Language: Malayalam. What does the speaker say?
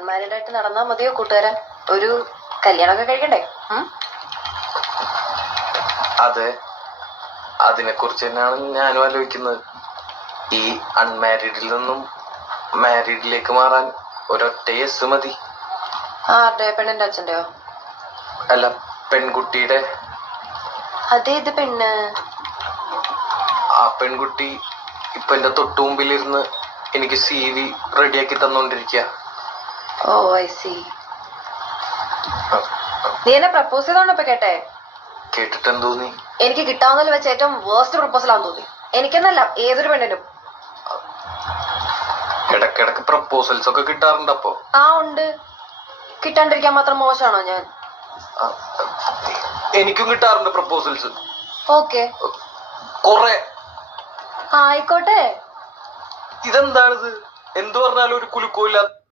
അൺമാരീഡ് ആയിട്ട് നടന്നാ മതിയോ കൂട്ടുകാരൻ? ഒരു കല്യാണമൊക്കെ കഴിക്കണ്ടേ? അതെ, അതിനെ കുറിച്ച് തന്നെയാണ് ഞാനും ആലോചിക്കുന്നത്. ഈ അൺമാരീഡിൽ നിന്നും മാരീഡിലേക്ക് മാറാൻ ഒരൊറ്റ യെസ് മതി. ആരുടെ? പെണ്ണിന്റെ അച്ഛന്റെയോ? അല്ല, പെൺകുട്ടിയുടെ. അതേത് പെണ്ണ്? ആ പെൺകുട്ടി ഇപ്പൊ എന്റെ തൊട്ടു മുമ്പിലിരുന്ന് എനിക്ക് CV റെഡിയാക്കി തന്നോണ്ടിരിക്കുക. ഓ ഐ സി. നീ എന്നെ പ്രപ്പോസ് ചെയ്തോണ്ട് ഇപ്പൊ കേട്ടെ? കേട്ടിട്ടെന്ന് തോന്നി? എനിക്ക് കിട്ടാവുന്നതിൽ വെച്ച് ഏറ്റവും വേസ്റ്റ് പ്രപ്പോസൽ ആണെന്ന് തോന്നി. എനിക്കെന്നല്ല, ഏതൊരു പെണ്ണിനും. ഇടക്കിടക്ക് പ്രപ്പോസൽസ് ഒക്കെ കിട്ടാറുണ്ട്. അപ്പൊ ഉണ്ട്. കിട്ടാണ്ടിരിക്കാൻ മാത്രം മോശമാണോ ഞാൻ? എനിക്കും കിട്ടാറുണ്ട് പ്രപ്പോസൽസ്. ഓക്കെ, കൊറേ. ആയിക്കോട്ടെ. ഇതെന്താണിത്? എന്തു പറഞ്ഞാലും ഒരു കുലുക്കമില്ല.